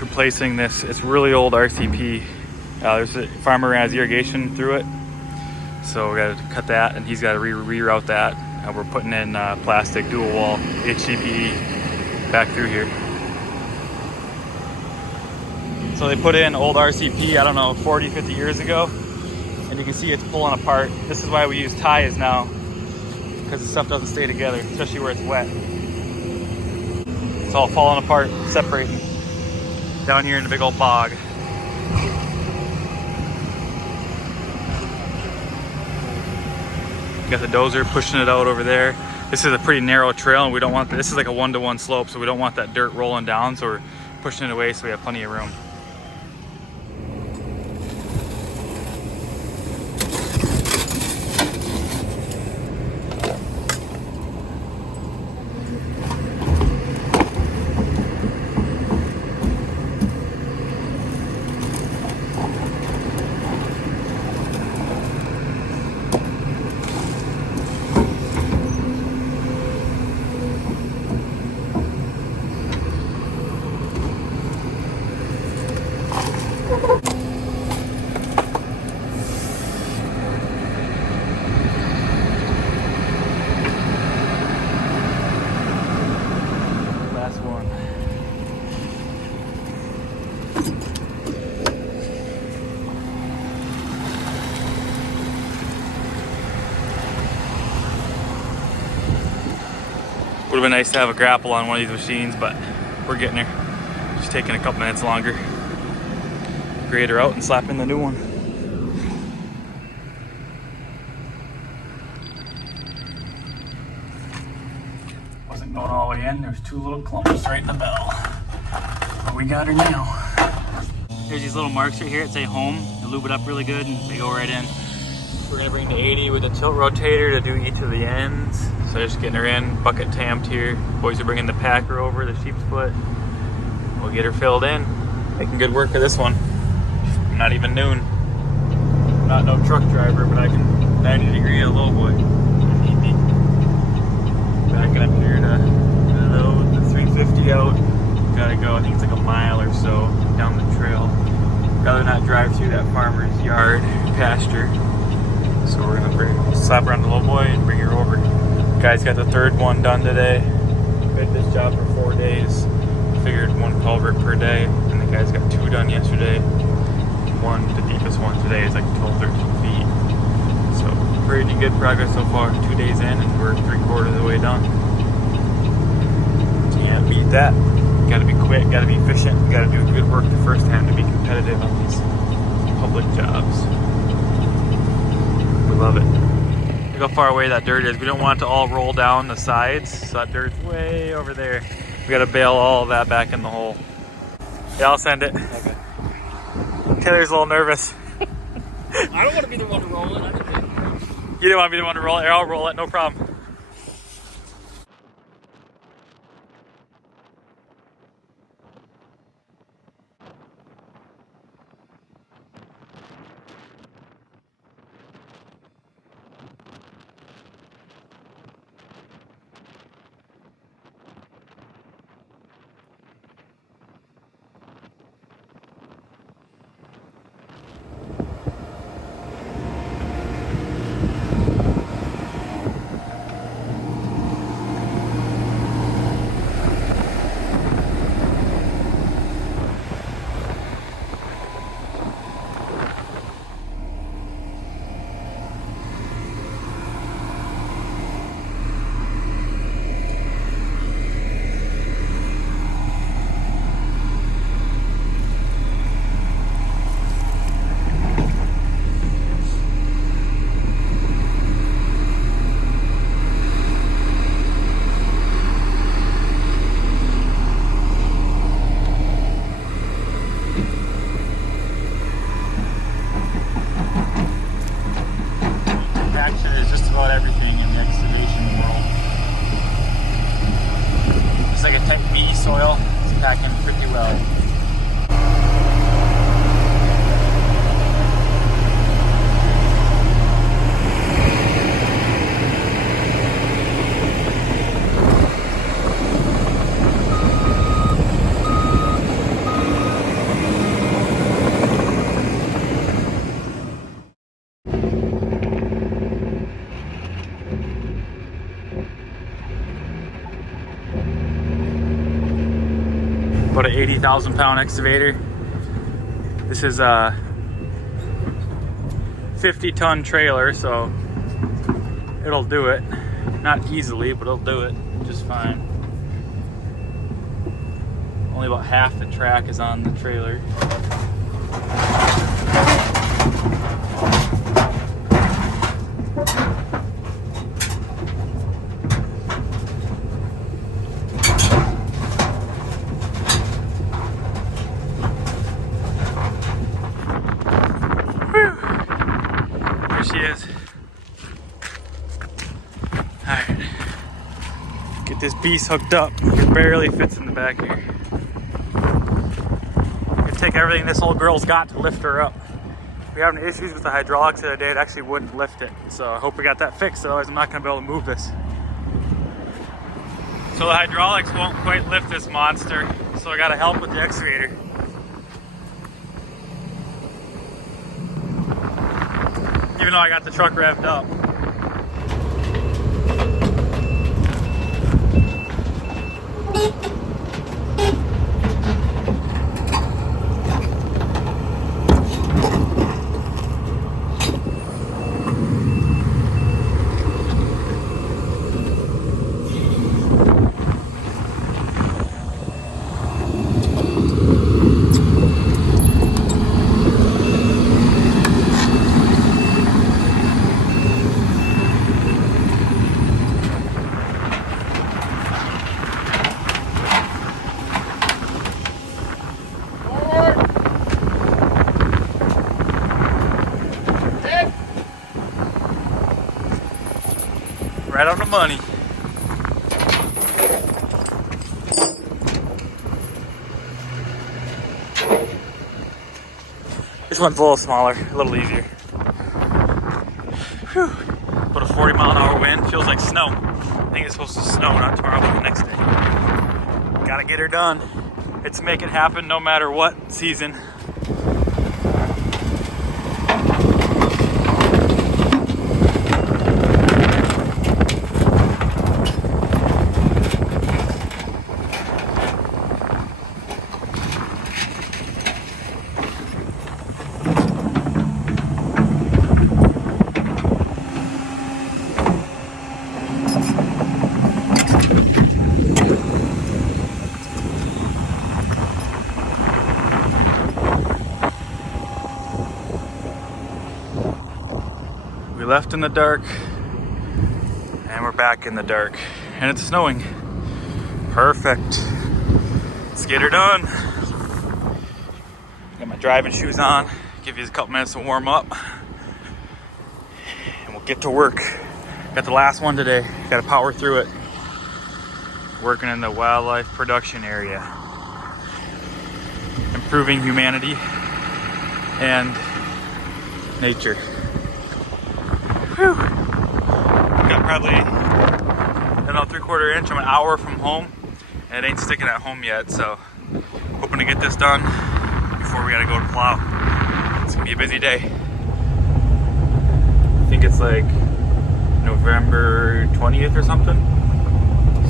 replacing this. It's really old RCP. There's a farmer ran his irrigation through it, so we got to cut that, and he's got to reroute that. We're putting in plastic dual wall HDPE back through here. So they put in old RCP, I don't know, 40, 50 years ago, and you can see it's pulling apart. This is why we use ties now, because the stuff doesn't stay together, especially where it's wet. It's all falling apart, separating down here in the big old bog. Got the dozer pushing it out over there. This is a pretty narrow trail, and we don't want this is like a 1-to-1 slope, so we don't want that dirt rolling down, so we're pushing it away so we have plenty of room. Would have been nice to have a grapple on one of these machines, but we're getting there. Just taking a couple minutes longer. Grade her out and slap in the new one. Wasn't going all the way in. There's two little clumps right in the bell. But we got her now. There's these little marks right here that say home. You lube it up really good and they go right in. We're gonna bring the 80 with a tilt rotator to do each of the ends. So just getting her in, bucket tamped here. Boys are bringing the packer over, the sheep's foot. We'll get her filled in. Making good work of this one. Not even noon. Not no truck driver, but I can 90 degree a low boy. Backing up here to load the 350 out. Gotta go, I think it's like a mile or so down the trail. Rather not drive through that farmer's yard, pasture. So we're gonna slap her on the low boy and bring her over. Guys got the third one done today. We had this job for 4 days. Figured one culvert per day, and the guys got 2 done yesterday. The deepest one today is like 12, 13 feet. So pretty good progress so far. 2 days in, and we're 3/4 of the way done. Can't beat that. Got to be quick, got to be efficient, got to do good work the first time to be competitive on these public jobs. We love it. Look how far away that dirt is. We don't want it to all roll down the sides, so that dirt's way over there. We got to bail all of that back in the hole. Yeah, I'll send it. Okay. Taylor's a little nervous. I don't want to be the one to roll it. You don't want to be the one to roll it? Here, I'll roll it, no problem. Soil, it's packing pretty well. About an 80,000 pound excavator. This is a 50-ton trailer, so it'll do it. Not easily, but it'll do it just fine. Only about half the track is on the trailer. She is. Alright. Get this beast hooked up. It barely fits in the back here. It'd take everything this old girl's got to lift her up. We having issues with the hydraulics the other day. It actually wouldn't lift it. So I hope we got that fixed, otherwise I'm not going to be able to move this. So the hydraulics won't quite lift this monster. So I got to help with the excavator. Even though I got the truck revved up. Right on the money. This one's a little smaller, a little easier. Whew. About a 40-mile-an-hour wind, feels like snow. I think it's supposed to snow, not tomorrow, but the next day. Gotta get her done. It's make it happen no matter what season. We left in the dark and we're back in the dark and it's snowing. Perfect. Let's get her done. Got my driving shoes on. Give you a couple minutes to warm up and we'll get to work. Got the last one today. Got to power through it. Working in the wildlife production area. Improving humanity and nature. Whew. Got probably, I don't know, 3/4 inch. I'm an hour from home and it ain't sticking at home yet, so hoping to get this done before we gotta go to plow. It's gonna be a busy day. I think it's like November 20th or something.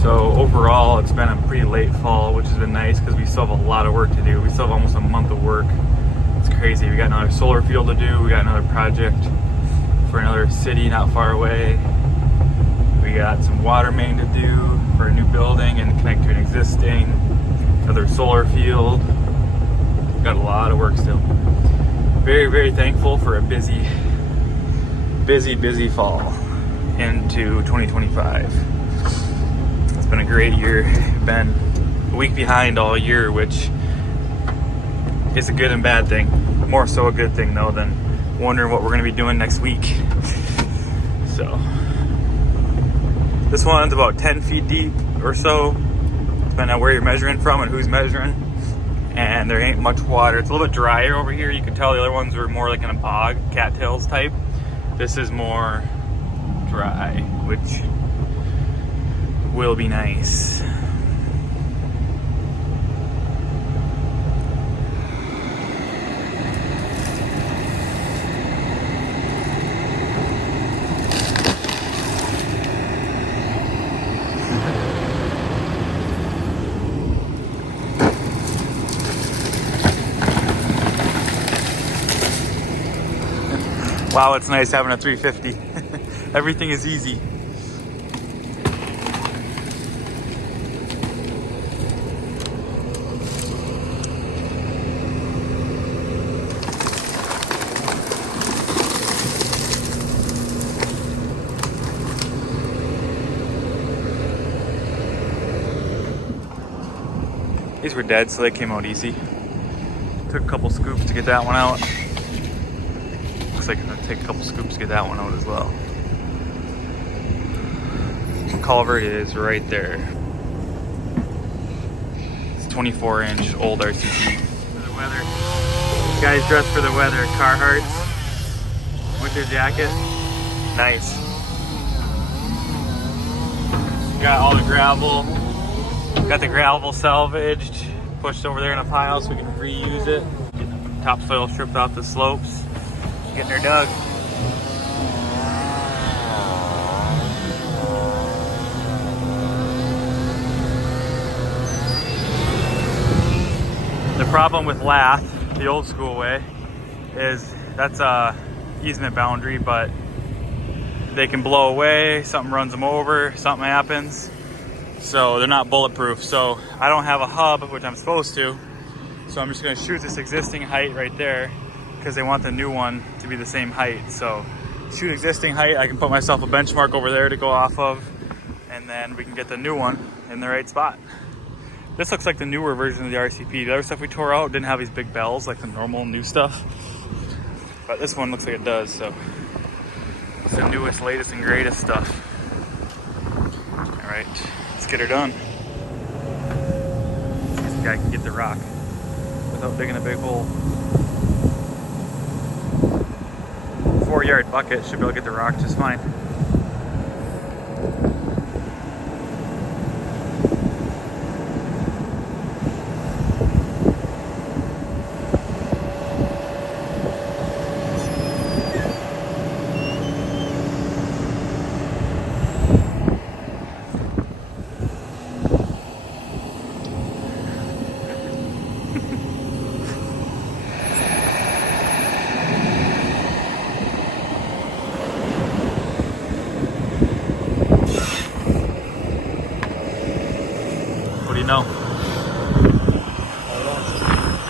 So overall it's been a pretty late fall, which has been nice because we still have a lot of work to do. We still have almost a month of work. It's crazy. We got another solar field to do. We got another project for another city not far away. We got some water main to do for a new building and connect to an existing, another solar field. We got a lot of work still. Very, very thankful for a busy fall into 2025. It's been a great year. Been a week behind all year, which is a good and bad thing. More so a good thing though than wondering what we're going to be doing next week. So this one's about 10 feet deep or so, depending on where you're measuring from and who's measuring. And there ain't much water. It's a little bit drier over here. You can tell the other ones were more like in a bog, cattails type. This is more dry, which will be nice. Wow, it's nice having a 350. Everything is easy. These were dead, so they came out easy. Took a couple scoops to get that one out. Looks like I'm gonna take a couple scoops to get that one out as well. The culvert is right there. It's 24-inch old RCP. For the weather. Guys dressed for the weather. Carhartts. Winter jacket. Nice. Got all the gravel. Got the gravel salvaged, pushed over there in a pile so we can reuse it. Getting the topsoil stripped off the slopes. Getting her dug. The problem with lath, the old school way, is that's a easement boundary, but they can blow away, something runs them over, something happens. So they're not bulletproof. So I don't have a hub, which I'm supposed to. So I'm just gonna shoot this existing height right there because they want the new one to be the same height. So shoot existing height, I can put myself a benchmark over there to go off of, and then we can get the new one in the right spot. This looks like the newer version of the RCP. The other stuff we tore out didn't have these big bells like the normal new stuff. But this one looks like it does, so it's the newest, latest, and greatest stuff. All right. Let's get her done. See if this guy can get the rock without digging a big hole. 4-yard bucket should be able to get the rock just fine. What do you know?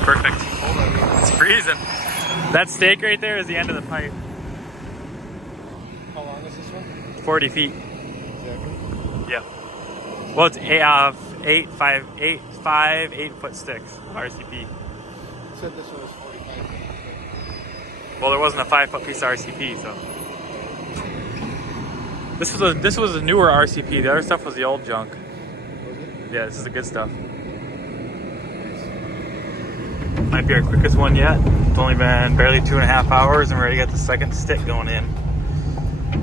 Perfect. It's freezing. That stake right there is the end of the pipe. How long is this one? 40 feet. Exactly. Yeah. Well, it's 8-foot sticks, RCP. You said this one was 45 feet. Well, there wasn't a 5-foot piece of RCP, so. This was a newer RCP. The other stuff was the old junk. Was it? Yeah, this is the good stuff. Might be our quickest one yet. It's only been barely 2.5 hours and we already got the second stick going in.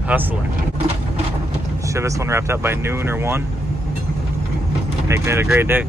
Hustling. Should have this one wrapped up by noon or 1. Making it a great day.